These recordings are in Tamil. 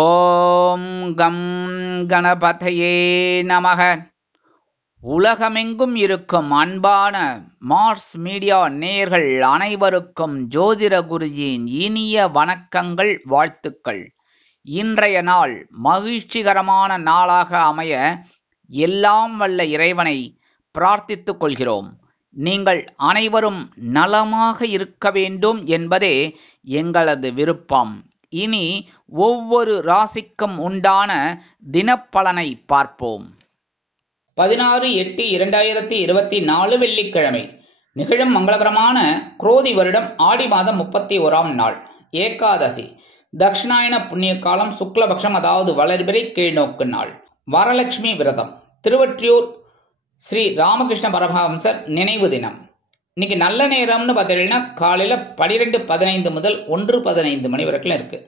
ஓம் கம் கணபதையே நமக. உலகமெங்கும் இருக்கும் அன்பான மார்ஸ் மீடியா நேயர்கள் அனைவருக்கும் ஜோதிட குருஜியின் இனிய வணக்கங்கள், வாழ்த்துக்கள். இன்றைய நாள் மகிழ்ச்சிகரமான நாளாக அமைய எல்லாம் வல்ல இறைவனை பிரார்த்தித்துக் கொள்கிறோம். நீங்கள் அனைவரும் நலமாக இருக்க வேண்டும் என்பதே எங்களது விருப்பம். இனி ஒவ்வொரு ராசிக்கும் உண்டான தினப்பலனை பார்ப்போம். 16/8/2024 வெள்ளிக்கிழமை நிகழும் மங்களகரமான குரோதி வருடம் ஆடி மாதம் 31ஆம் நாள் ஏகாதசி. தட்சிணாயன புண்ணிய காலம் சுக்லபக்ஷம், அதாவது வளர்பிறை கீழ்நோக்கு நாள். வரலட்சுமி விரதம். திருவொற்றியூர் ஸ்ரீ ராமகிருஷ்ண பரமஹம்சர் நினைவு தினம். இன்னைக்கு நல்ல நேரம்னு பார்த்தீங்கன்னா காலையில் 12:15 முதல் 1:15 மணி வரைக்கும் இருக்கு.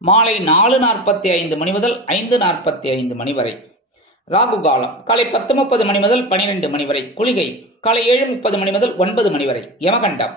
மாலை 4:45 மணி முதல் 5:45 மணி வரை. ராகு காலம் காலை 10:30 மணி முதல் 12 மணி வரை. குளிகை காலை 7:30 மணி முதல் 9 மணி வரை. யமகண்டம்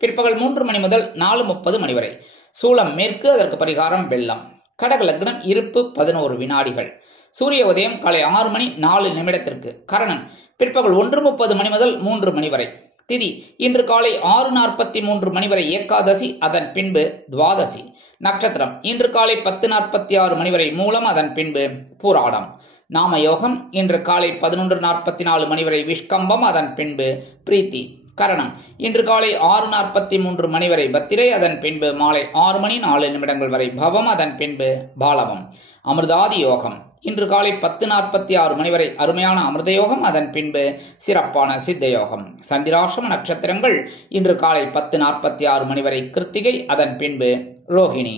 பிற்பகல் 3 மணி முதல் 4:30 மணி வரை. சூலம் மேற்கு, அதற்கு பரிகாரம் வெள்ளம். கடக லக்னம், இருப்பு 11 வினாடிகள். சூரிய உதயம் காலை 6 மணி 4 நிமிடத்திற்கு. கரணன் பிற்பகல் 1:30 மணி முதல் 3 மணி வரை. திதி இன்று காலை 6:43 மணி வரை ஏகாதசி, அதன் பின்பு துவாதசி. நட்சத்திரம் இன்று காலை 10:46 மணி வரை மூலம், அதன் பின்பு பூராடம். நாம யோகம் இன்று காலை 11:44 மணி வரை விஷ்கம்பம், அதன் பின்பு பிரீத்தி. கரணம் இன்று காலை 6:43 மணி வரை பத்திரை, அதன் பின்பு மாலை 6 மணி 4 நிமிடங்கள் வரை பவம், அதன் பின்பு பாலவம். அமிர்தாதி யோகம் இன்று காலை 10:46 மணி வரை அருமையான அமிர்த யோகம், அதன் பின்பு சிறப்பான சித்த யோகம். சந்திராசிரம நட்சத்திரங்கள் இன்று காலை 10:46 மணி வரை கிருத்திகை, அதன் பின்பு ரோஹிணி.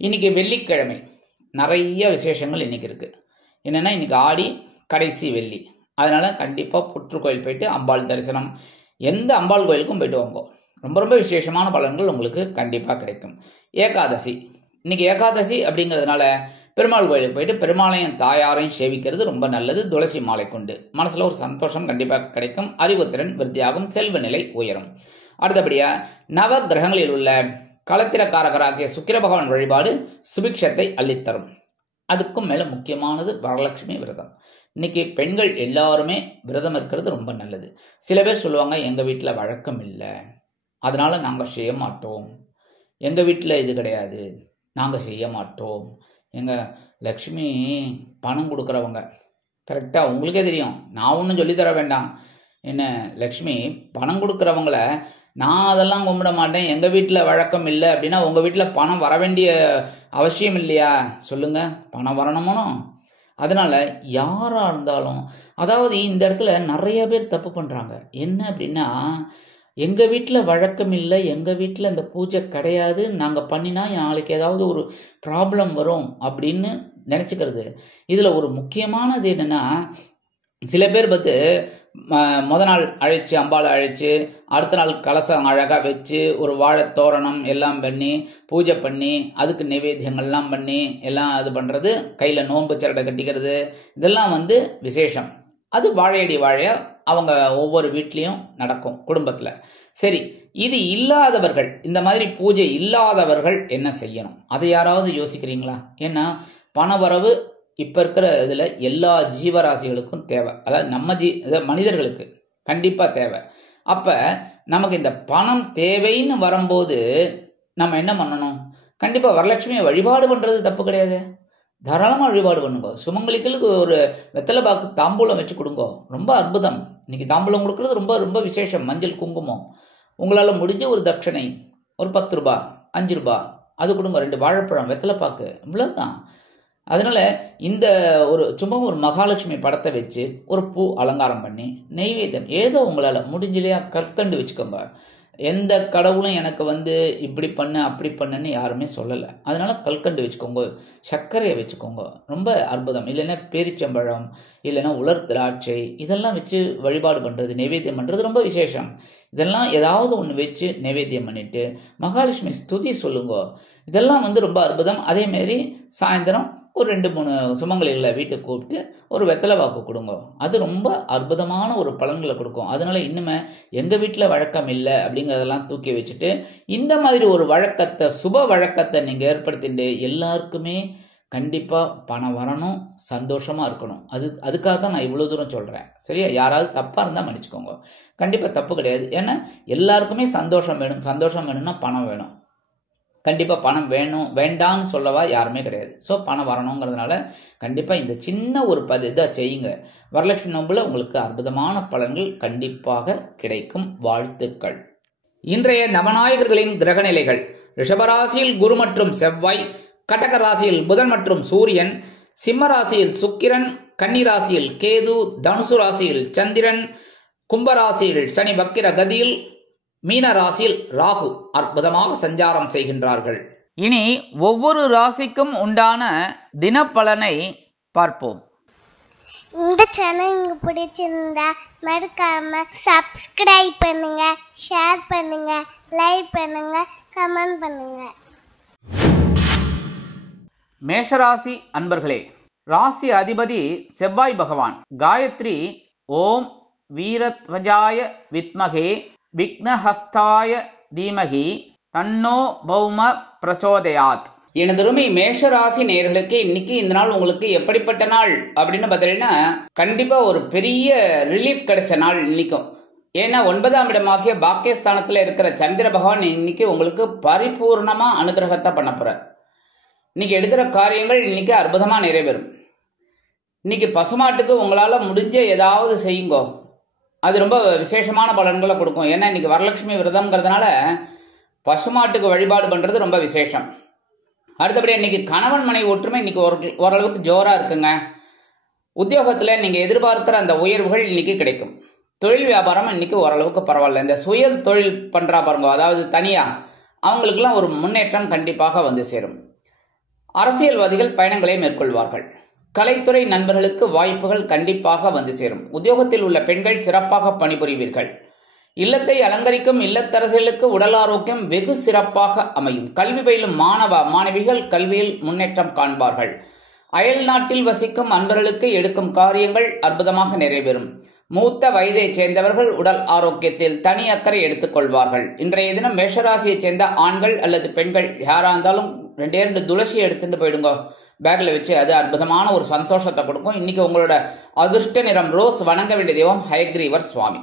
இன்னைக்கு வெள்ளிக்கிழமை நிறைய விசேஷங்கள் இன்னைக்கு இருக்கு. என்னன்னா இன்னைக்கு ஆடி கடைசி வெள்ளி, அதனால கண்டிப்பா புற்றுக்கோயில் போயிட்டு அம்பாள் தரிசனம், எந்த அம்பாள் கோயிலுக்கும் போயிட்டு வாங்க. ரொம்ப ரொம்ப விசேஷமான பலன்கள் உங்களுக்கு கண்டிப்பா கிடைக்கும். ஏகாதசி இன்னைக்கு ஏகாதசி அப்படிங்கிறதுனால பெருமாள் கோயிலுக்கு போயிட்டு பெருமாளையும் தாயாரையும் சேவிக்கிறது ரொம்ப நல்லது. துளசி மாலை கொண்டு மனசுல ஒரு சந்தோஷம் கண்டிப்பாக கிடைக்கும். அறிவுத்திறன் விருத்தியாகும், செல்வ நிலை உயரும். அடுத்தபடியா நவ கிரகங்களில் உள்ள களத்திரக்காரகராகிய சுக்கிர பகவான் வழிபாடு சுபிக்ஷத்தை அள்ளித்தரும். அதுக்கும் மேல முக்கியமானது வரலட்சுமி விரதம். இன்னைக்கு பெண்கள் எல்லாருமே விரதம் இருக்கிறது ரொம்ப நல்லது. சில பேர் சொல்லுவாங்க, எங்க வீட்டுல வழக்கம் இல்லை, அதனால நாங்க செய்ய மாட்டோம். எங்க வீட்டுல இது கிடையாது, நாங்க செய்ய மாட்டோம். எங்க லக்ஷ்மி பணம் கொடுக்குறவங்க, கரெக்டா உங்களுக்கே தெரியும், நான் ஒன்றும் சொல்லித்தர வேண்டாம். என்ன லக்ஷ்மி பணம் கொடுக்குறவங்கள நான் அதெல்லாம் கும்பிட மாட்டேன், எங்க வீட்டில் வழக்கம் இல்லை அப்படின்னா உங்க வீட்டில் பணம் வர வேண்டிய அவசியம் இல்லையா? சொல்லுங்க, பணம் வரணுமோ? அதனால யாரா இருந்தாலும், அதாவது இந்த இடத்துல நிறைய பேர் தப்பு பண்றாங்க. என்ன அப்படின்னா, எங்க வீட்டில் வழக்கம் இல்லை, எங்க வீட்டில் இந்த பூஜை கிடையாது, நாங்க பண்ணினா நாளைக்கு ஏதாவது ஒரு ப்ராப்ளம் வரும் அப்படின்னு நினைச்சுக்கிறது. இதுல ஒரு முக்கியமானது என்னன்னா, சில பேர் பார்த்து முத நாள் அழைச்சு அம்பாளை அழைச்சு அடுத்த நாள் கலசம் அழகா வச்சு ஒரு வாழை தோரணம் எல்லாம் பண்ணி பூஜை பண்ணி அதுக்கு நைவேத்தியங்கள்லாம் பண்ணி எல்லாம் இது பண்றது, கையில நோன்பு சரடை கட்டிக்கிறது, இதெல்லாம் விசேஷம். அது வாழையடி வாழையா அவங்க ஒவ்வொரு வீட்லயும் நடக்கும் குடும்பத்துல. சரி, இது இல்லாதவர்கள், இந்த மாதிரி பூஜை இல்லாதவர்கள் என்ன செய்யணும்? அதை யாராவது யோசிக்கிறீங்களா? ஏன்னா பணவரவு இப்ப இருக்கிற இதுல எல்லா ஜீவராசிகளுக்கும் தேவை. அதாவது நம்ம மனிதர்களுக்கு கண்டிப்பா தேவை. அப்ப நமக்கு இந்த பணம் தேவைன்னு வரும்போது நம்ம என்ன பண்ணணும்? கண்டிப்பா வரலட்சுமியை வழிபாடு பண்றது தப்பு கிடையாது. தாராளமா வழிபாடு பண்ணுங்க. சுமங்கலிகளுக்கு ஒரு வெத்தலை பாக்கு தாம்பூலம் வச்சு கொடுங்க, ரொம்ப அற்புதம். இன்னைக்கு தாம்பூலம் கொடுக்கறது ரொம்ப ரொம்ப விசேஷம். மஞ்சள் குங்குமம், உங்களால முடிஞ்ச ஒரு தட்சணை, ஒரு 10 ரூபாய் 5 ரூபாய் அது கொடுங்க. 2 வாழைப்பழம், வெத்தலை பாக்கு, இவ்வளவுதான். அதனால இந்த சும்மா ஒரு மகாலட்சுமி படத்தை வச்சு ஒரு பூ அலங்காரம் பண்ணி நெய்வேத்தியம் ஏதோ உங்களால முடிஞ்சலையா கற்கண்டு வச்சுக்கோங்க. எந்த கடவுளும் எனக்கு இப்படி பண்ணு அப்படி பண்ணுன்னு யாருமே சொல்லலை. அதனால கல்கண்டு வச்சுக்கோங்க, சர்க்கரையை வச்சுக்கோங்க, ரொம்ப அற்புதம். இல்லைன்னா பேரிச்சம்பழம், இல்லைன்னா உலர் திராட்சை, இதெல்லாம் வச்சு வழிபாடு பண்றது, நைவேத்தியம் பண்றது ரொம்ப விசேஷம். இதெல்லாம் ஏதாவது ஒன்று வச்சு நைவேத்தியம் பண்ணிட்டு மகாலட்சுமி ஸ்துதி சொல்லுங்க. இதெல்லாம் ரொம்ப அற்புதம். அதே மாதிரி சாயந்தரம் ஒரு 2-3 சுமங்கலிகளை வீட்டுக்கு கூப்பிட்டு ஒரு வெத்தலை வாக்கு கொடுங்க. அது ரொம்ப அற்புதமான ஒரு பலன்களை கொடுக்கும். அதனால இன்னுமே எங்க வீட்டில் வழக்கம் இல்லை அப்படிங்கிறதெல்லாம் தூக்கி வச்சுட்டு இந்த மாதிரி ஒரு வழக்கத்தை, சுப வழக்கத்தை நீங்க ஏற்படுத்திட்டு எல்லாருக்குமே கண்டிப்பாக பணம் வரணும், சந்தோஷமாக இருக்கணும். அதுக்காக தான் நான் இவ்வளோ தூரம் சொல்கிறேன். சரியா? யாராவது தப்பாக இருந்தால் மன்னிச்சுக்கோங்க. கண்டிப்பாக தப்பு கிடையாது. ஏன்னா எல்லாருக்குமே சந்தோஷம் வேணும். சந்தோஷம் வேணும்னா பணம் வேணும். கண்டிப்பாக பணம் வேணும் வேண்டான்னு சொல்லவா யாருமே கிடையாது. ஸோ பணம் வரணுங்கிறதுனால கண்டிப்பாக இந்த சின்ன ஒரு இதை செய்யுங்க. வரலட்சுமி நோம்பில் உங்களுக்கு அற்புதமான பலன்கள் கண்டிப்பாக கிடைக்கும். வாழ்த்துக்கள். இன்றைய நவநாயகர்களின் கிரகநிலைகள்: ரிஷபராசியில் குரு மற்றும் செவ்வாய், கடக ராசியில் புதன் மற்றும் சூரியன், சிம்ம ராசியில் சுக்கிரன், கன்னி ராசியில் கேது, தனுசு ராசியில் சந்திரன், கும்பராசியில் சனி வக்கிர கதியில், மீன ராசியில் ராகு அற்புதமாக சஞ்சாரம் செய்கின்றார்கள். இனி ஒவ்வொரு ராசிக்கும் உண்டான தினப்பலனை பார்ப்போம். இந்த சேனல் உங்களுக்கு பிடிச்சிருந்தா மறக்காம சப்ஸ்கிரைப் பண்ணுங்க, ஷேர் பண்ணுங்க, லைக் பண்ணுங்க, கமெண்ட் பண்ணுங்க. மேஷராசி அன்பர்களே, ராசி அதிபதி செவ்வாய் பகவான். காயத்ரி ஓம் வீரத்வஜாய வித்மகே விக்னஹஸ்தாய தீமகி தன்னோ பௌம பிரச்சோதயாத். எனதருமை மேஷராசி நேயர்களுக்கு இன்னைக்கு இந்த நாள் உங்களுக்கு எப்படிப்பட்ட நாள் அப்படின்னு பார்த்தீங்கன்னா, கண்டிப்பா ஒரு பெரிய ரிலீஃப் கிடைச்ச நாள் இன்னைக்கும். ஏன்னா 9ஆம் இடமாகிய பாக்கியஸ்தானத்துல இருக்கிற சந்திர பகவான் இன்னைக்கு உங்களுக்கு பரிபூர்ணமா அனுகிரகத்தை பண்ண போறார். இன்னைக்கு எடுக்கிற காரியங்கள் இன்னைக்கு அற்புதமா நிறைவேறும். இன்னைக்கு பசுமாட்டுக்கு உங்களால முடிஞ்ச ஏதாவது செய்யுங்கோ, அது ரொம்ப விசேஷமான பலன்களை கொடுக்கும். ஏன்னா இன்னைக்கு வரலட்சுமி விரதம்ங்கிறதுனால பசுமாட்டுக்கு வழிபாடு பண்றது ரொம்ப விசேஷம். அடுத்தபடி இன்னைக்கு கணவன் மனைவி ஒற்றுமை இன்னைக்கு ஓரளவுக்கு ஜோரா இருக்குங்க. உத்தியோகத்துல நீங்க எதிர்பார்க்கிற அந்த உயர்வுகள் இன்னைக்கு கிடைக்கும். தொழில் வியாபாரம் இன்னைக்கு ஓரளவுக்கு பரவாயில்ல. இந்த சுய தொழில் பண்றா பாருங்க, அதாவது தனியா, அவங்களுக்கெல்லாம் ஒரு முன்னேற்றம் கண்டிப்பாக வந்து சேரும். அரசியல்வாதிகள் பயணங்களை மேற்கொள்வார்கள். கலைத்துறை நண்பர்களுக்கு வாய்ப்புகள் கண்டிப்பாக வந்து சேரும். உத்தியோகத்தில் உள்ள பெண்கள் சிறப்பாக பணிபுரிவீர்கள். இல்லத்தை அலங்கரிக்கும் இல்லத்தரசிகளுக்கு உடல் ஆரோக்கியம் வெகு சிறப்பாக அமையும். கல்வி பயிலும் மாணவிகள் கல்வியில் முன்னேற்றம் காண்பார்கள். அயல் நாட்டில் வசிக்கும் அன்பர்களுக்கு எடுக்கும் காரியங்கள் அற்புதமாக நிறைவேறும். மூத்த வயதைச் சேர்ந்தவர்கள் உடல் ஆரோக்கியத்தில் தனி அக்கறை எடுத்துக் கொள்வார்கள். இன்றைய தினம் மேஷராசியைச் சேர்ந்த ஆண்கள் அல்லது பெண்கள் யாரா இருந்தாலும் 2 துளசி எடுத்துட்டு போயிடுங்க பேக்ல வச்சு. அது அற்புதமான ஒரு சந்தோஷத்தை கொடுக்கும். இன்னைக்கு உங்களோட அதிர்ஷ்ட நிறம் ரோஸ். வணங்க வேண்டிய தெய்வம் ஹயக்ரீவர் சுவாமி.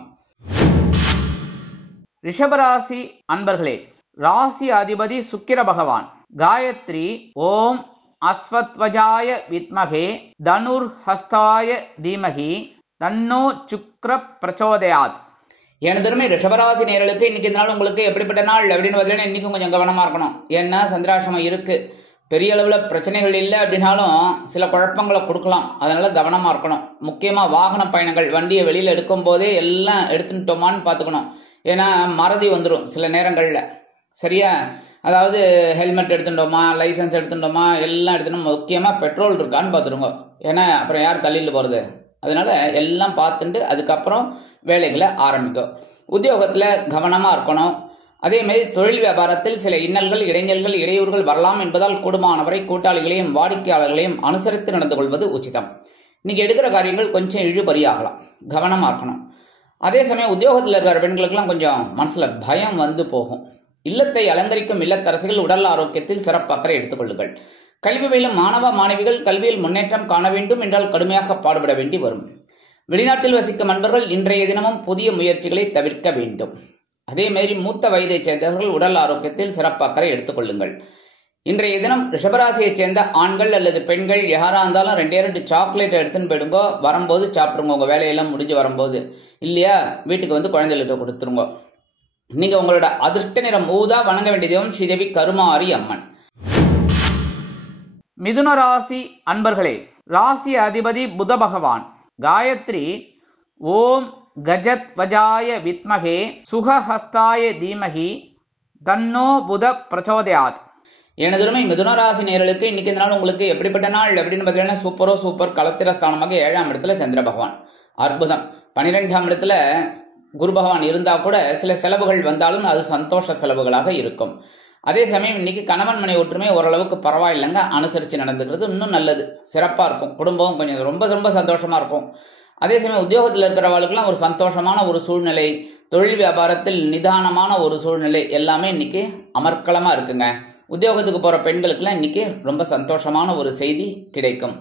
ரிஷபராசி அன்பர்களே, ராசி அதிபதி சுக்கிர பகவான். காயத்ரி ஓம் அஸ்வத்வஜாய வித்மகே தனுர் ஹஸ்தாய தீமகி தன்னோ சுக்ர பிரச்சோதயாத். எனதருமை ரிஷபராசி நேயர்களுக்கு இன்னைக்கு இந்த நாள் உங்களுக்கு எப்படிப்பட்ட நாள் அப்படின்னு பார்த்தீங்கன்னா, இன்னைக்கும் கொஞ்சம் கவனமா இருக்கணும். ஏன்னா சந்திராசிரமம் இருக்கு. பெரிய அளவுல பிரச்சனைகள் இல்லை அப்படின்னாலும் சில குழப்பங்களை கொடுக்கலாம். அதனால கவனமா இருக்கணும். முக்கியமா வாகன பயணங்கள், வண்டியை வெளியில எடுக்கும் போதே எல்லாம் எடுத்துட்டோமான்னு பார்த்துக்கணும். ஏன்னா மறதி வந்துடும் சில நேரங்கள்ல. சரியா? அதாவது ஹெல்மெட் எடுத்துட்டோமா, லைசன்ஸ் எடுத்துட்டோமா, எல்லாம் எடுத்துட்டோம். முக்கியமா பெட்ரோல் இருக்கான்னு பார்த்துருங்க. ஏன்னா அப்புறம் யார் தள்ளிட்டு போறது? அதனால எல்லாம் பார்த்துட்டு அதுக்கப்புறம் வேலைகளை ஆரம்பிக்கும். உத்தியோகத்துல கவனமா இருக்கணும். அதே மாதிரி தொழில் வியாபாரத்தில் சில இன்னல்கள், இடைஞ்சல்கள், இடையூறுகள் வரலாம் என்பதால் கூடுமானவரை கூட்டாளிகளையும் வாடிக்கையாளர்களையும் அனுசரித்து நடந்து கொள்வது உச்சிதம். இன்னைக்கு எடுக்கிற காரியங்கள் கொஞ்சம் இழுபறியாகலாம். கவனமா இருக்கணும். அதே சமயம் உத்தியோகத்தில் இருக்கிற பெண்களுக்கெல்லாம் கொஞ்சம் மனசுல பயம் வந்து போகும். இல்லத்தை அலங்கரிக்கும் இல்லத்தரசிகள் உடல் ஆரோக்கியத்தில் சிறப்பு அக்கறை எடுத்துக்கொள்ளுங்கள். கல்வி பயிலும் மாணவிகள் கல்வியில் முன்னேற்றம் காண வேண்டும் என்றால் கடுமையாக பாடுபட வேண்டி வரும். வெளிநாட்டில் வசிக்கும் நண்பர்கள் இன்றைய தினமும் புதிய முயற்சிகளை தவிர்க்க வேண்டும். அதே மாதிரி மூத்த வயதைச் சேர்ந்தவர்கள் உடல் ஆரோக்கியத்தில் சிறப்பு அக்கறை எடுத்துக்கொள்ளுங்கள். இன்றைய தினம் ரிஷபராசியைச் சேர்ந்த ஆண்கள் அல்லது பெண்கள் யாரா இருந்தாலும் 2 சாக்லேட் எடுத்துன்னு போயிடுங்க. வரும்போது சாப்பிடுங்க. உங்க வேலையெல்லாம் முடிஞ்சு வரும்போது, இல்லையா வீட்டுக்கு வந்து குழந்தைகளுக்கு கொடுத்துருங்க. நீங்க உங்களோட அதிர்ஷ்ட நிறம் ஊதா. வணங்க வேண்டிய தெய்வம் ஸ்ரீதேவி கருமாரி அம்மன். மிதுன ராசி அன்பர்களே, ராசி அதிபதி புத பகவான். காயத்ரி ஓம் கஜத்வஜாய வித்மகே சுகஹஸ்தாய தீமகி தன்னோ புத பிரச்சோதயாத். எனதுமை மிதுன ராசி நேயர்களுக்கு இன்னைக்கு இந்த நாள் உங்களுக்கு எப்படிப்பட்ட நாள் அப்படின்னு பார்த்தீங்கன்னா, சூப்பர் களத்திர ஸ்தானமாக 7ஆம் இடத்துல சந்திர பகவான். அற்புதம். 12ஆம் இடத்துல குரு பகவான் இருந்தா கூட சில செலவுகள் வந்தாலும் அது சந்தோஷ செலவுகளாக இருக்கும். அதே சமயம் இன்னைக்கு கணவன் மனை ஒற்றுமை ஓரளவுக்கு பரவாயில்லைங்க. அனுசரித்து நடந்துக்கிறது இன்னும் நல்லது, சிறப்பாக இருக்கும். குடும்பம் கொஞ்சம் ரொம்ப சந்தோஷமா இருக்கும். அதே சமயம் உத்தியோகத்தில் இருக்கிறவர்களுக்கெல்லாம் ஒரு சந்தோஷமான ஒரு சூழ்நிலை, தொழில் வியாபாரத்தில் நிதானமான ஒரு சூழ்நிலை எல்லாமே இன்னைக்கு அமர்க்களமா இருக்குங்க. உத்தியோகத்துக்கு போகிற பெண்களுக்கெல்லாம் இன்னைக்கு ரொம்ப சந்தோஷமான ஒரு செய்தி கிடைக்கும்.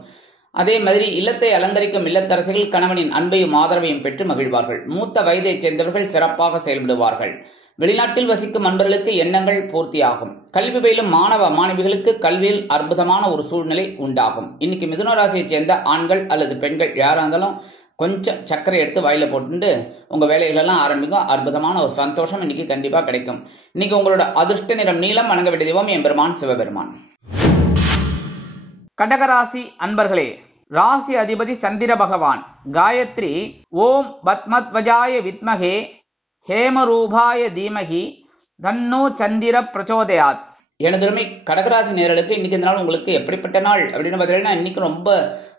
அதே மாதிரி இல்லத்தை அலங்கரிக்கும் இல்லத்தரசிகள் கணவனின் அன்பையும் ஆதரவையும் பெற்று மகிழ்வார்கள். மூத்த வயதைச் சேர்ந்தவர்கள் சிறப்பாக செயல்படுவார்கள். வெளிநாட்டில் வசிக்கும் அன்பர்களுக்கு எண்ணங்கள் பூர்த்தியாகும். கல்வி பயிலும் மாணவ மாணவிகளுக்கு கல்வியில் அற்புதமான ஒரு சூழ்நிலை உண்டாகும். இன்னைக்கு மிதுன ராசியைச் சேர்ந்த ஆண்கள் அல்லது பெண்கள் யாராக இருந்தாலும் கொஞ்சம் சர்க்கரை எடுத்து வாயில போட்டு உங்க வேலைகளெல்லாம் ஆரம்பிக்கும். அற்புதமான ஒரு சந்தோஷம் இன்னைக்கு கண்டிப்பா கிடைக்கும். இன்னைக்கு உங்களோட அதிர்ஷ்ட நிறம் நீலம். வணங்க வேண்டிய தெய்வம் எம்பெருமான் சிவபெருமான். கடகராசி அன்பர்களே, ராசி அதிபதி சந்திர பகவான். காயத்ரி ஓம் பத்மத்வஜாய வித்மகே ஹேமரூபாய தீமகி தன்னோ சந்திர பிரச்சோதயாத். எனதுமே கடகராசி நேயர்களுக்கு இன்னைக்கு இந்த நாள் உங்களுக்கு எப்படிப்பட்ட நாள் அப்படின்னு பார்த்தீங்கன்னா, இன்னைக்கு ரொம்ப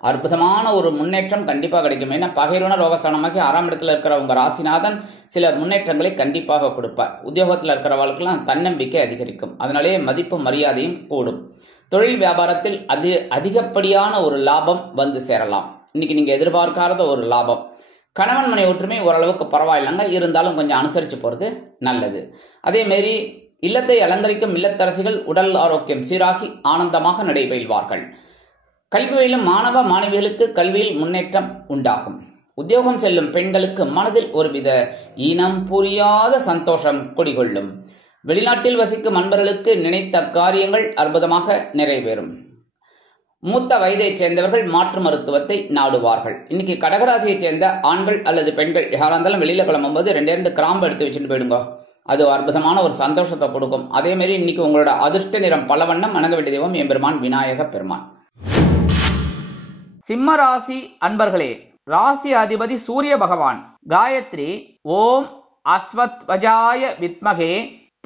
அற்புதமான ஒரு முன்னேற்றம் கண்டிப்பாக கிடைக்கும். ஏன்னா பகைவன ரோகஸ்தானமாக்கி 6ஆம் இடத்துல இருக்கிற உங்க ராசிநாதன் சில முன்னேற்றங்களை கண்டிப்பாக கொடுப்பார். உத்தியோகத்தில் இருக்கிறவர்களுக்கெல்லாம் தன்னம்பிக்கை அதிகரிக்கும். அதனாலே மதிப்பு மரியாதையும் கூடும். தொழில் வியாபாரத்தில் அதிகப்படியான ஒரு லாபம் வந்து சேரலாம். இன்னைக்கு நீங்க எதிர்பார்க்காத ஒரு லாபம். கணவன் மனை ஒற்றுமை ஓரளவுக்கு பரவாயில்லைங்க, இருந்தாலும் கொஞ்சம் அனுசரிச்சு போறது நல்லது. அதே மாதிரி இல்லத்தை அலங்கரிக்கும் இல்லத்தரசிகள் உடல் ஆரோக்கியம் சீராகி ஆனந்தமாக நடைபெறுவார்கள். கல்வி பயிலும் மாணவ மாணவிகளுக்கு கல்வியில் முன்னேற்றம் உண்டாகும். உத்தியோகம் செல்லும் பெண்களுக்கு மனதில் ஒருவித இனம் புரியாத சந்தோஷம் குடிகொள்ளும். வெளிநாட்டில் வசிக்கும் அன்பர்களுக்கு நினைத்த காரியங்கள் அற்புதமாக நிறைவேறும். மூத்த வயதைச் சேர்ந்தவர்கள் மாற்று மருத்துவத்தை நாடுவார்கள். இன்னைக்கு கடகராசியைச் சேர்ந்த ஆண்கள் அல்லது பெண்கள் யாரா இருந்தாலும் வெளியில கிளம்பும்போது 2 கிராம்பு எடுத்து வச்சுட்டு போயிடுங்க. அது அற்புதமான ஒரு சந்தோஷத்தை கொடுக்கும். அதே மாதிரி இன்னைக்கு உங்களோட அதிர்ஷ்ட நிறம் பலவண்ணம். வணங்க வேண்டிய தெய்வம் எம்பெருமான் விநாயக பெருமான். சிம்ம ராசி அன்பர்களே, ராசி அதிபதி சூரிய பகவான். காயத்ரி ஓம் அஸ்வத்வஜாய வித்மகே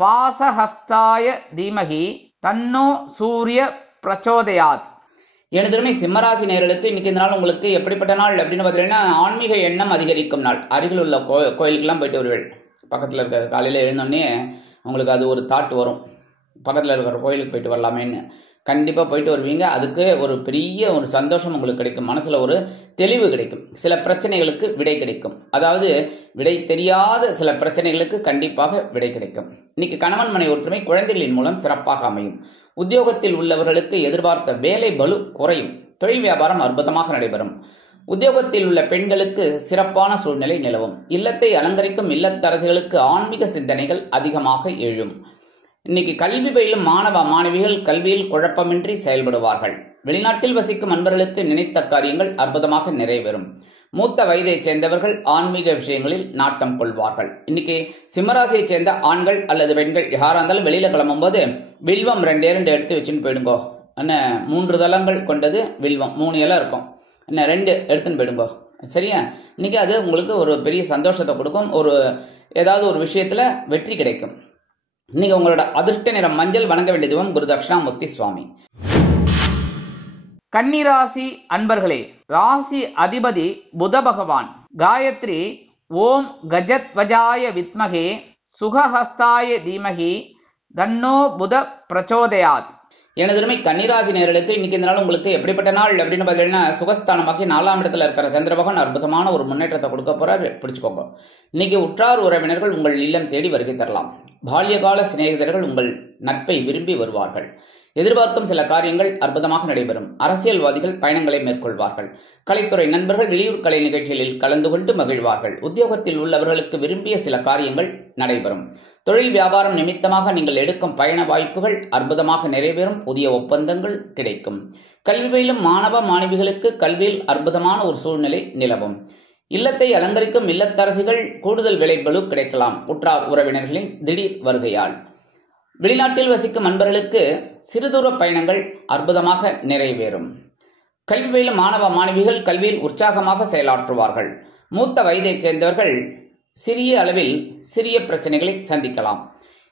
பாசஹஸ்தாய தீமகி தன்னோ சூரிய பிரச்சோதயாத். எனதுமே சிம்மராசி நேயர்களுக்கு இன்னைக்கு இந்த நாள் உங்களுக்கு எப்படிப்பட்ட நாள் அப்படின்னு பார்த்தீங்கன்னா, ஆன்மீக எண்ணம் அதிகரிக்கும் நாள். அருகில் உள்ள கோயிலுக்கெல்லாம் போயிட்டு வருவீர்கள். பக்கத்தில் இருக்கிற காலையில் எழுந்தோடனே உங்களுக்கு அது ஒரு தாட் வரும், பக்கத்தில் இருக்கிற கோயிலுக்கு போயிட்டு வரலாமேன்னு. கண்டிப்பாக போயிட்டு வருவீங்க. அதுக்கு ஒரு பெரிய ஒரு சந்தோஷம் உங்களுக்கு கிடைக்கும். மனசில் ஒரு தெளிவு கிடைக்கும். சில பிரச்சனைகளுக்கு விடை கிடைக்கும். அதாவது விடை தெரியாத சில பிரச்சனைகளுக்கு கண்டிப்பாக விடை கிடைக்கும். இன்னைக்கு கணவன் மனை ஒற்றுமை குழந்தைகளின் மூலம் சிறப்பாக அமையும். உத்தியோகத்தில் உள்ளவர்களுக்கு எதிர்பார்த்த வேலை பளு குறையும். தொழில் வியாபாரம் அற்புதமாக நடைபெறும். உத்தியோகத்தில் உள்ள பெண்களுக்கு சிறப்பான சூழ்நிலை நிலவும். இல்லத்தை அலங்கரிக்கும் இல்லத்தரசிகளுக்கு ஆன்மீக சிந்தனைகள் அதிகமாக எழும். இன்னைக்கு கல்வி பயிலும் மாணவ மாணவிகள் கல்வியில் குழப்பமின்றி செயல்படுவார்கள். வெளிநாட்டில் வசிக்கும் அன்பர்களுக்கு நினைத்த காரியங்கள் அற்புதமாக நிறைவேறும். மூத்த வயதைச் சேர்ந்தவர்கள் ஆன்மீக விஷயங்களில் நாட்டம் கொள்வார்கள். இன்னைக்கு சிம்மராசியைச் சேர்ந்த ஆண்கள் அல்லது பெண்கள் யாரா இருந்தாலும் வெளியில கிளம்பும் போது வில்வம் 2 எடுத்து வச்சுன்னு போயிடுங்கோ. என்ன 3 தளங்கள் கொண்டது வில்வம், 3 இலை இருக்கும். என்ன 2 எடுத்துன்னு போயிடுங்கோ. சரியா? இன்னைக்கு அது உங்களுக்கு ஒரு பெரிய சந்தோஷத்தை கொடுக்கும். ஏதாவது ஒரு விஷயத்துல வெற்றி கிடைக்கும். இன்னைக்கு உங்களோட அதிர்ஷ்ட நிறம் மஞ்சள். வணங்க வேண்டிய தெய்வம் குரு தட்சிணாமூர்த்தி சுவாமி. கன்னிராசி அன்பர்களே, ராசி அதிபதி புத பகவான். காயத்ரி ஓம் கஜத்வஜாய வித்மகே சுகஹஸ்தாய தீமகி தன்னோ புத பிரச்சோதயாத். எனதுமே கன்னிராசி நேயர்களுக்கு இன்னைக்கு இந்த நாள் உங்களுக்கு எப்படிப்பட்ட நாள் அப்படின்னு பார்த்தீங்கன்னா, சுகஸ்தானமாக்கி 4ஆம் இடத்துல இருக்கிற சந்திர பகவான் அற்புதமான ஒரு முன்னேற்றத்தை கொடுக்க போறாரு. பிடிச்சுக்கோங்க. இன்னைக்கு உற்றார் உறவினர்கள் உங்கள் இல்லம் தேடி வருகை தரலாம். பால்யகால சிநேகிதர்கள் உங்கள் நட்பை விரும்பி வருவார்கள். எதிர்பார்க்கும் சில காரியங்கள் அற்புதமாக நடைபெறும். அரசியல்வாதிகள் பயணங்களை மேற்கொள்வார்கள். கலைத்துறை நண்பர்கள் வெளியூர் கலை நிகழ்ச்சிகளில் கலந்து கொண்டு மகிழ்வார்கள். உத்தியோகத்தில் உள்ளவர்களுக்கு விரும்பிய சில காரியங்கள் நடைபெறும். தொழில் வியாபாரம் நிமித்தமாக நீங்கள் எடுக்கும் பயண வாய்ப்புகள் அற்புதமாக நிறைவேறும். புதிய ஒப்பந்தங்கள் கிடைக்கும். கல்வி பயிலும் மாணவ மாணவிகளுக்கு கல்வியில் அற்புதமான ஒரு சூழ்நிலை நிலவும். இல்லத்தை அலங்கரிக்கும் இல்லத்தரசிகள் கூடுதல் விலைபளு கிடைக்கலாம். உற்றார் உறவினர்களின் திடீர் வருகையால். வெளிநாட்டில் வசிக்கும் நண்பர்களுக்கு சிறுதூர பயணங்கள் அற்புதமாக நிறைவேறும். கல்வி பயிலும் மாணவ மாணவிகள் கல்வியில் உற்சாகமாக செயலாற்றுவார்கள். மூத்த வயதைச் சேர்ந்தவர்கள் சிறிய அளவில் சிறிய பிரச்சனைகளை சந்திக்கலாம்.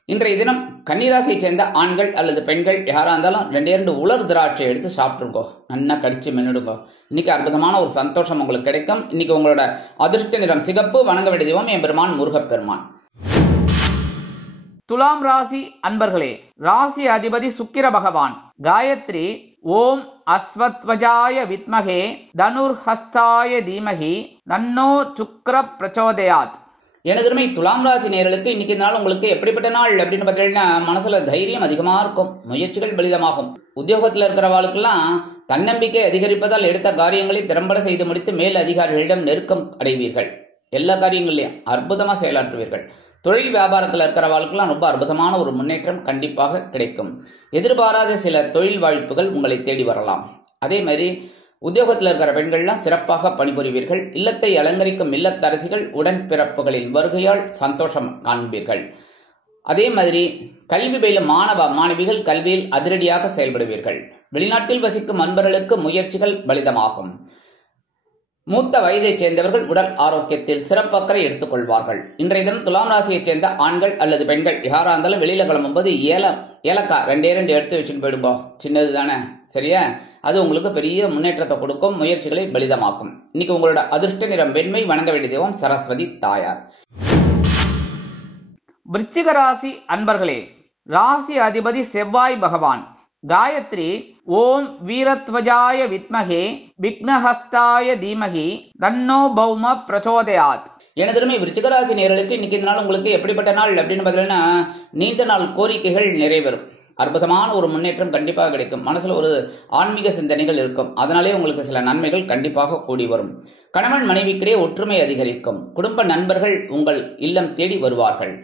இன்றைய தினம் கன்னிராசியைச் சேர்ந்த ஆண்கள் அல்லது பெண்கள் யாரா இருந்தாலும் 2 உலர் திராட்சை எடுத்து சாப்பிட்டுருங்கோ. நல்லா கடிச்சு மென்னுடுங்கோ. இன்னைக்கு அற்புதமான ஒரு சந்தோஷம் உங்களுக்கு கிடைக்கும். இன்னைக்கு உங்களோட அதிர்ஷ்ட நிறம் சிகப்பு. வணங்க வேண்டிய தெய்வம் எம்பெருமான் முருகப்பெருமான். துலாம் ராசி அன்பர்களே, ராசி அதிபதி சுக்கிர பகவான். காயத்ரி ஓம் அஸ்வத்வஜாய வித்மகே தனுர்ஹஸ்தாய தீமகி தன்னோ சுக்ர பிரச்சோதயாத். எனதுமே துலாம் ராசி நேயர்களுக்கு இன்னைக்கு நாள் உங்களுக்கு எப்படிப்பட்ட நாள் அப்படின்னு பார்த்தீங்கன்னா மனசுல தைரியம் அதிகமா இருக்கும், முயற்சிகள் பலிதமாகும். உத்தியோகத்தில் இருக்கிறவாளுக்கெல்லாம் தன்னம்பிக்கை அதிகரிப்பதால் எடுத்த காரியங்களை திறம்பட செய்து முடித்து மேல் அதிகாரிகளிடம் நெருக்கம் அடைவீர்கள். எல்லா காரியங்களையும் அற்புதமா செயலாற்றுவீர்கள். தொழில் வியாபாரத்தில் இருக்கிறவாளுக்கெல்லாம் ரொம்ப அற்புதமான ஒரு முன்னேற்றம் கண்டிப்பாக கிடைக்கும். எதிர்பாராத சில தொழில் வாய்ப்புகள் உங்களை தேடி வரலாம். அதே மாதிரி உத்தியோகத்தில் இருக்கிற பெண்கள்லாம் சிறப்பாக பணிபுரிவீர்கள். இல்லத்தை அலங்கரிக்கும் இல்லத்தரசிகள் உடன்பிறப்புகளின் வருகையால் சந்தோஷம் காண்பீர்கள். அதே மாதிரி கல்வி பயிலும் மாணவ மாணவிகள் கல்வியில் அதிரடியாக செயல்படுவீர்கள். வெளிநாட்டில் வசிக்கும் அன்பர்களுக்கு முயற்சிகள் பலிதமாகும். மூத்த வயதைச் சேர்ந்தவர்கள் உடல் ஆரோக்கியத்தில் சிறப்பக்கறை எடுத்துக் கொள்வார்கள். இன்றைய தினம் துலாம் ராசியைச் சேர்ந்த ஆண்கள் அல்லது பெண்கள் யாரா இருந்தாலும் வெளியில கிளம்பும்போது ஏலக்காய் 2 எடுத்து வச்சுட்டு போயிடும்போ, சின்னது தானே, சரியா? அது உங்களுக்கு பெரிய முன்னேற்றத்தை கொடுக்கும், முயற்சிகளை பலிதமாக்கும். இன்னைக்கு உங்களோட அதிர்ஷ்ட நிறம் வெண்மை. வணங்க வேண்டிய தெய்வம் சரஸ்வதி தாயார். விருச்சிக ராசி அன்பர்களே, ராசி அதிபதி செவ்வாய் பகவான். காயத்ரி ஓம் வீரத்வஜாய வித்மகே விக்னஹஸ்தாய தீமகி தன்னோ பௌம பிரச்சோதயாத். எனதுமே விருச்சிக ராசி நேயர்களுக்கு இன்னைக்கு இந்த நாள் உங்களுக்கு எப்படிப்பட்ட நாள் அப்படின்னு பார்த்தீங்கன்னா நீண்ட நாள் கோரிக்கைகள் நிறைவேறும். அற்புதமான ஒரு முன்னேற்றம் கண்டிப்பாக கிடைக்கும். மனசுல ஒரு ஆன்மீக சிந்தனைகள் இருக்கும். அதனாலே உங்களுக்கு சில நன்மைகள் கண்டிப்பாக கூடி வரும். கணவன் மனைவிக்கிடையே ஒற்றுமை அதிகரிக்கும். குடும்ப நண்பர்கள் உங்கள் இல்லம் தேடி வருவார்கள்.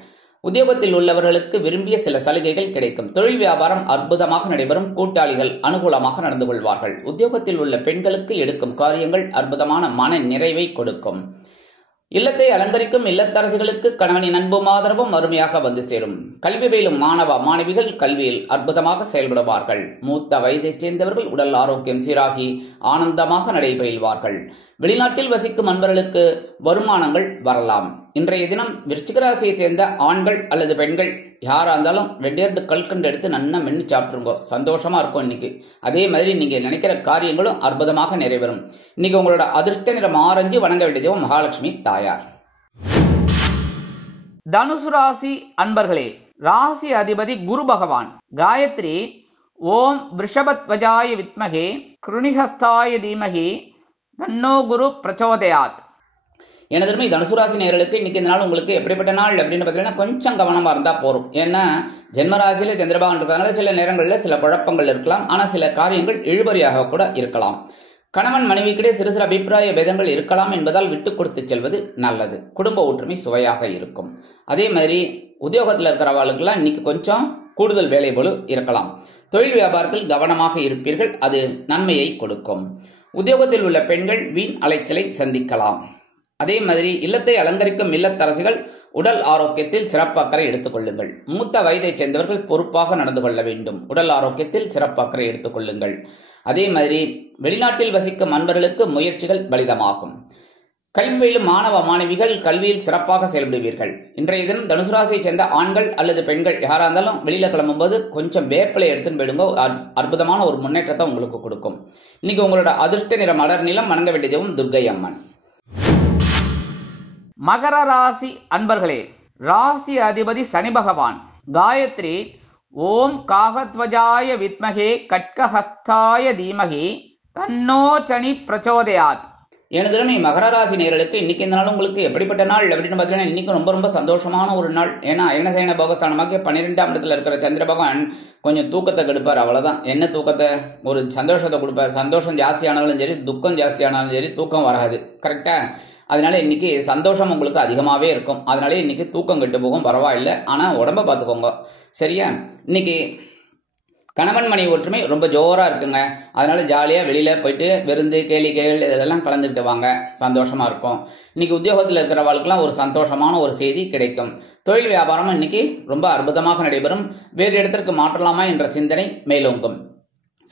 உத்தியோகத்தில் உள்ளவர்களுக்கு விரும்பிய சில சலுகைகள் கிடைக்கும். தொழில் வியாபாரம் அற்புதமாக நடைபெறும். கூட்டாளிகள் அனுகூலமாக நடந்து கொள்வார்கள். உத்தியோகத்தில் உள்ள பெண்களுக்கு எடுக்கும் காரியங்கள் அற்புதமான மன நிறைவை கொடுக்கும். இல்லத்தை அலங்கரிக்கும் இல்லத்தரசிகளுக்கு கணவனின் அன்பும் ஆதரவும் அருமையாக வந்து சேரும். கல்வி பயிலும் மாணவ மாணவிகள் கல்வியில் அற்புதமாக செயல்படுவார்கள். மூத்த வயதைச் சேர்ந்தவர்கள் உடல் ஆரோக்கியம் சீராகி ஆனந்தமாக நடைபெறுவார்கள். வெளிநாட்டில் வசிக்கும் அன்பர்களுக்கு வருமானங்கள் வரலாம். இன்றைய தினம் விருச்சிக ராசியை சேர்ந்த ஆண்கள் அல்லது பெண்கள் யாரா இருந்தாலும் 2 கல்கண்டு எடுத்து நன்னா மென்னு சாப்பிட்டுருங்க, சந்தோஷமா இருக்கும் இன்னைக்கு. அதே மாதிரி நீங்க நினைக்கிற காரியங்களும் அற்புதமாக நிறைவேறும். இன்னைக்கு உங்களோட அதிர்ஷ்ட நிறம் ஆரஞ்சு. வணங்க வேண்டியதோ மகாலட்சுமி தாயார். தனுசு ராசி அன்பர்களே, ராசி அதிபதி குரு பகவான். காயத்ரி ஓம் விருஷபத்வஜாய வித்மகே கிருணிஹஸ்தாய தீமகி தன்னோ குரு பிரச்சோதயாத். எனதுமே தனுசு ராசி நேயர்களுக்கு இன்னைக்கு இந்த நாள் உங்களுக்கு எப்படிப்பட்ட நாள் அப்படின்னு பார்த்தீங்கன்னா கொஞ்சம் கவனமா இருந்தா போறோம். ஏன்னா ஜென்மராசியில சந்திரபகவான் இருக்கிறதுனால சில நேரங்களில் சில குழப்பங்கள் இருக்கலாம். ஆனா சில காரியங்கள் இழுபறியாக கூட இருக்கலாம். கணவன் மனைவிக்கிடையே சிறு சிறு அபிப்பிராய பேதங்கள் இருக்கலாம் என்பதால் விட்டு கொடுத்து செல்வது நல்லது. குடும்ப ஒற்றுமை சுவையாக இருக்கும். அதே மாதிரி உத்தியோகத்தில் இருக்கிறவர்களுக்கெல்லாம் இன்னைக்கு கொஞ்சம் கூடுதல் வேலை போல இருக்கலாம். தொழில் வியாபாரத்தில் கவனமாக இருப்பீர்கள், அது நன்மையை கொடுக்கும். உத்தியோகத்தில் உள்ள பெண்கள் வீண் அலைச்சலை சந்திக்கலாம். அதே மாதிரி இல்லத்தை அலங்கரிக்கும் இல்லத்தரசிகள் உடல் ஆரோக்கியத்தில் சிறப்பு அக்கறை எடுத்துக் கொள்ளுங்கள். மூத்த வயதைச் சேர்ந்தவர்கள் பொறுப்பாக நடந்து கொள்ள வேண்டும். உடல் ஆரோக்கியத்தில் சிறப்பு அக்கறை எடுத்துக் கொள்ளுங்கள். அதே மாதிரி வெளிநாட்டில் வசிக்கும் அன்பர்களுக்கு முயற்சிகள் பலிதமாகும். கல்வி பயிலும் மாணவ மாணவிகள் கல்வியில் சிறப்பாக செயல்படுவீர்கள். இன்றைய தினம் தனுசு ராசியை சேர்ந்த ஆண்கள் அல்லது பெண்கள் யாரா இருந்தாலும் வெளியில கிளம்பும்போது கொஞ்சம் வேப்பிலை எடுத்துன்னு போயிடுங்க, அற்புதமான ஒரு முன்னேற்றத்தை உங்களுக்கு கொடுக்கும். இன்னைக்கு உங்களோட அதிர்ஷ்ட நிறம் அடர் நிலம். வணங்க வேண்டிய தெய்வம் துர்க்கை அம்மன். மகர ராசி அன்பர்களே, ராசி அதிபதி சனி பகவான். காயத்ரி ஓம் காகத்வஜாய வித்மகே கட்கஹஸ்தாய தீமகி தன்னோ சனி பிரச்சோதயாத். எனதுமே மகர ராசி நேயர்களுக்கு இன்னைக்கு இந்த நாள் உங்களுக்கு எப்படிப்பட்ட நாள் அப்படின்னு பார்த்தீங்கன்னா இன்னைக்கு ரொம்ப ரொம்ப சந்தோஷமான ஒரு நாள். ஏன்னா என்ன செய்யணும், போகஸ்தானமாக 12ஆம் இடத்துல இருக்கிற சந்திர பகவான் கொஞ்சம் தூக்கத்தை கெடுப்பார். அவ்வளவுதான். என்ன தூக்கத்தை, ஒரு சந்தோஷத்தை கொடுப்பார். சந்தோஷம் ஜாஸ்தியானாலும் சரி, துக்கம் ஜாஸ்தியானாலும் சரி, தூக்கம் வராது. கரெக்டா? அதனால இன்னைக்கு சந்தோஷம் உங்களுக்கு அதிகமாகவே இருக்கும். அதனால இன்னைக்கு தூக்கம் கெட்டு போகும், பரவாயில்லை. ஆனால் உடம்ப பார்த்துக்கோங்க, சரியா? இன்னைக்கு கணவன் மனைவி ஒற்றுமை ரொம்ப ஜோரா இருக்குங்க. அதனால ஜாலியாக வெளியில போயிட்டு விருந்து கேளிக்கைகள் இதெல்லாம் கலந்துக்கிட்டு வாங்க, சந்தோஷமா இருக்கும். இன்னைக்கு உத்தியோகத்தில் இருக்கிறவர்களுக்கெல்லாம் ஒரு சந்தோஷமான ஒரு செய்தி கிடைக்கும். தொழில் வியாபாரம் இன்னைக்கு ரொம்ப அற்புதமாக நடைபெறும். வேறு இடத்திற்கு மாற்றலாமா என்ற சிந்தனை மேலோங்கும்.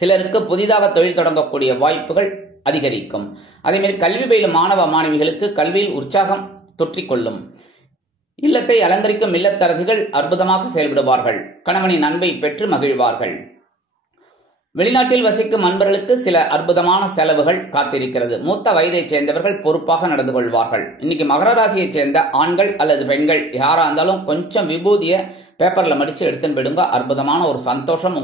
சிலருக்கு புதிதாக தொழில் தொடங்கக்கூடிய வாய்ப்புகள் அதிகரிக்கும். அதேமாதிரி கல்வி பயிலும் மாணவ மாணவிகளுக்கு கல்வியில் உற்சாகம் தொற்றிக்கொள்ளும். இல்லத்தை அலங்கரிக்கும் இல்லத்தரசிகள் அற்புதமாக செயல்படுவார்கள். கணவனின் அன்பை பெற்று மகிழ்வார்கள். வெளிநாட்டில் வசிக்கும் அன்பர்களுக்கு சில அற்புதமான செலவுகள் காத்திருக்கிறது. மூத்த வயதைச் சேர்ந்தவர்கள் பொறுப்பாக நடந்து கொள்வார்கள். இன்னைக்கு மகர ராசியைச் சேர்ந்த ஆண்கள் அல்லது பெண்கள் யாரா இருந்தாலும் கொஞ்சம் விபூதிய பேப்பர்ல மடிச்சு எடுத்துன்னு போயிடுங்க, அற்புதமான ஒரு சந்தோஷம்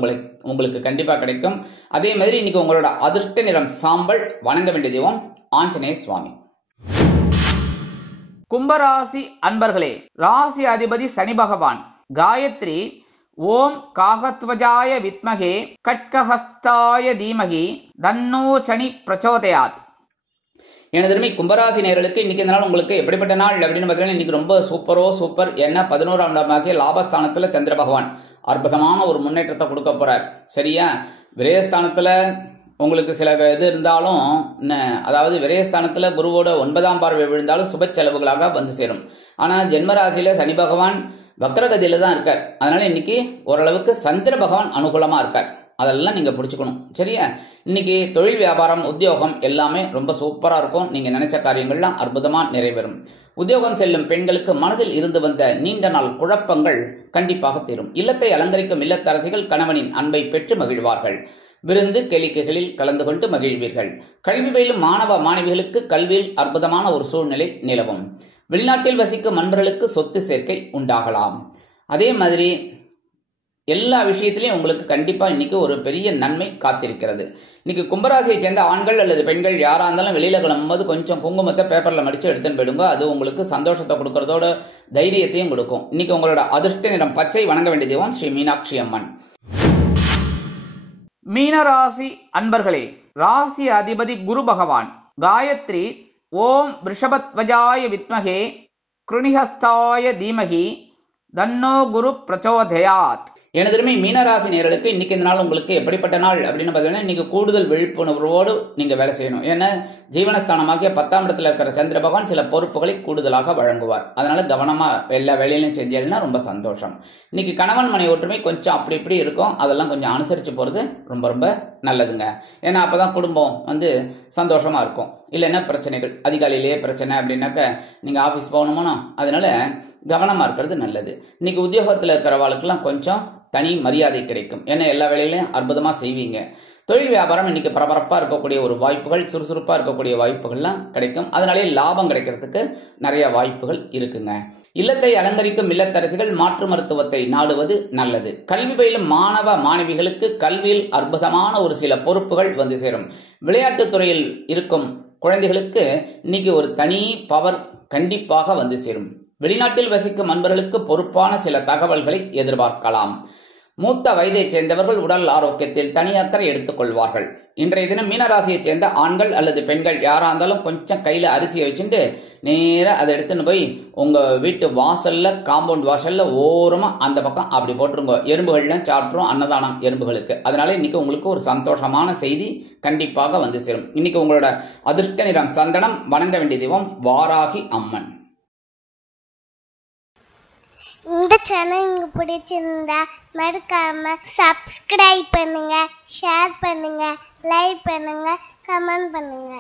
உங்களுக்கு கண்டிப்பா கிடைக்கும். அதே மாதிரி இன்னைக்கு உங்களோட அதிர்ஷ்ட நிறம் சாம்பல். வணங்க வேண்டிய தெய்வம் ஆஞ்சநேய சுவாமி. கும்பராசி அன்பர்களே, ராசி அதிபதி சனி பகவான். காயத்ரி ஓம் காகத்வஜாய வித்மகே கட்கஹஸ்தாய தீமகி தன்னோ சனி பிரச்சோதயாத். எனது கும்பராசி நேயர்களுக்கு இன்னைக்கு இந்த நாள் உங்களுக்கு எப்படிப்பட்ட நாள் அப்படின்னு பார்த்தீங்கன்னா, இன்னைக்கு ரொம்ப சூப்பர். என்ன 11ஆம் இடமாகிய லாபஸ்தானத்துல சந்திர பகவான் அற்புதமான ஒரு முன்னேற்றத்தை கொடுக்க போறார். சரியா? விரயஸ்தானத்துல உங்களுக்கு சில இது இருந்தாலும், அதாவது விரயஸ்தானத்துல குருவோட 9ஆம் பார்வை விழுந்தாலும் சுப செலவுகளாக வந்து சேரும். ஆனா ஜென்மராசியில சனி பகவான் வக்ரகதியில தான் இருக்கார். அதனால இன்னைக்கு ஓரளவுக்கு சந்திர பகவான் அனுகூலமா இருக்கார். அதெல்லாம் நீங்க புடிச்சுக்கணும். சரியா? இன்னைக்கு தொழில், வியாபாரம், உத்தியோகம் எல்லாமே ரொம்ப சூப்பரா இருக்கும். நீங்க நினைச்ச காரியங்கள்லாம் அற்புதமா நிறைவேறும். உத்தியோகம் செல்லும் பெண்களுக்கு மனதில் இருந்து வந்த நீண்ட நாள் குழப்பங்கள் கண்டிப்பாக தீரும். இல்லத்தை அலங்கரிக்கும் இல்லத்தரசிகள் கணவனின் அன்பை பெற்று மகிழ்வார்கள். விருந்து கேளிக்கைகளில் கலந்து கொண்டு மகிழ்வீர்கள். கல்வி பயிலும் மாணவ மாணவிகளுக்கு கல்வியில் அற்புதமான ஒரு சூழ்நிலை நிலவும். வெளிநாட்டில் வசிக்கும் நண்பர்களுக்கு சொத்து சேர்க்கை உண்டாகலாம். அதே மாதிரி எல்லா விஷயத்திலையும் உங்களுக்கு கண்டிப்பா இன்னைக்கு ஒரு பெரிய நன்மை காத்திருக்கிறது. இன்னைக்கு கும்பராசியை சேர்ந்த ஆண்கள் அல்லது பெண்கள் யாரா இருந்தாலும் வெளியில கிளம்பும்போது கொஞ்சம் குங்குமத்தை பேப்பர்ல மடிச்சு எடுத்துன்னு போயிடுங்க. அது உங்களுக்கு சந்தோஷத்தை கொடுக்கறதோட தைரியத்தையும் கொடுக்கும். இன்னைக்கு உங்களோட அதிர்ஷ்ட நிறம் பச்சை. வணங்க வேண்டிய தெய்வம் ஸ்ரீ மீனாட்சி அம்மன். மீனராசி அன்பர்களே, ராசி அதிபதி குரு பகவான். காயத்ரி ஓம் ரிஷபத்வஜாய வித்மகே கிருணிஹஸ்தாய தீமகி தன்னோ குரு பிரச்சோதயாத். எனதுமே மீனராசி நேயர்களுக்கு இன்னைக்கு இந்த நாள் உங்களுக்கு எப்படிப்பட்ட நாள் அப்படின்னு பார்த்தீங்கன்னா, இன்னைக்கு கூடுதல் விழிப்புணர்வோடு நீங்க வேலை செய்யணும். ஏன்னா ஜீவனஸ்தானமாகிய 10ஆம் இடத்துல இருக்கிற சந்திர பகவான் சில பொறுப்புகளை கூடுதலாக வழங்குவார். அதனால கவனமா எல்லா வேலையிலும் செஞ்சீங்கன்னா ரொம்ப சந்தோஷம். இன்னைக்கு கணவன் மனை ஒற்றுமை கொஞ்சம் அப்படி இப்படி இருக்கும். அதெல்லாம் கொஞ்சம் அனுசரிச்சு போறது ரொம்ப நல்லதுங்க. ஏன்னா அப்பதான் குடும்பம் சந்தோஷமா இருக்கும். இல்லைன்னா பிரச்சனைகள், அதிகாலையிலேயே பிரச்சனை அப்படின்னாக்க நீங்க ஆபீஸ் போகணுமோ, அதனால கவனமா இருக்கிறது நல்லது. இன்னைக்கு உத்தியோகத்தில் இருக்கிறவாளுக்கெல்லாம் கொஞ்சம் தனி மரியாதை கிடைக்கும். ஏன்னா எல்லா வேலைகளையும் அற்புதமா செய்வீங்க. தொழில் வியாபாரம் இன்னைக்கு பரபரப்பா இருக்கக்கூடிய ஒரு வாய்ப்புகள், சுறுசுறுப்பா இருக்கக்கூடிய வாய்ப்புகள்லாம் கிடைக்கும். அதனாலே லாபம் கிடைக்கிறதுக்கு நிறைய வாய்ப்புகள் இருக்குங்க. இல்லத்தை அலங்கரிக்கும் இல்லத்தரசிகள் மாற்று மருத்துவத்தை நாடுவது நல்லது. கல்வி பயிலும் மாணவ மாணவிகளுக்கு கல்வியில் அற்புதமான ஒரு சில பொறுப்புகள் வந்து சேரும். விளையாட்டுத் துறையில் இருக்கும் குழந்தைகளுக்கு இன்னைக்கு ஒரு தனி பவர் கண்டிப்பாக வந்து சேரும். வெளிநாட்டில் வசிக்கும் நண்பர்களுக்கு பொறுப்பான சில தகவல்களை எதிர்பார்க்கலாம். மூத்த வயதைச் சேர்ந்தவர்கள் உடல் ஆரோக்கியத்தில் தனி அக்கறை எடுத்துக் கொள்வார்கள். இன்றைய தினம் மீனராசியைச் சேர்ந்த ஆண்கள் அல்லது பெண்கள் யாரா இருந்தாலும் கொஞ்சம் கையில அரிசியை வச்சுட்டு நேரா அதை எடுத்துன்னு போய் உங்க வீட்டு வாசல்ல, காம்பவுண்ட் வாசல்ல ஓரமா அந்த பக்கம் அப்படி போட்டுருங்க. எறும்புகள்லாம் சாப்பிட்ரும் அன்னதானம் எறும்புகளுக்கு. அதனால இன்னைக்கு உங்களுக்கு ஒரு சந்தோஷமான செய்தி கண்டிப்பாக வந்து சேரும். இன்னைக்கு உங்களோட அதிர்ஷ்ட நிறம் சந்தனம். வணங்க வேண்டிய தெய்வம் வாராகி அம்மன். இந்த சேனல் உங்களுக்கு பிடிச்சிருந்தா மறக்காம சப்ஸ்கிரைப் பண்ணுங்க, ஷேர் பண்ணுங்க, லைக் பண்ணுங்க, கமெண்ட் பண்ணுங்க.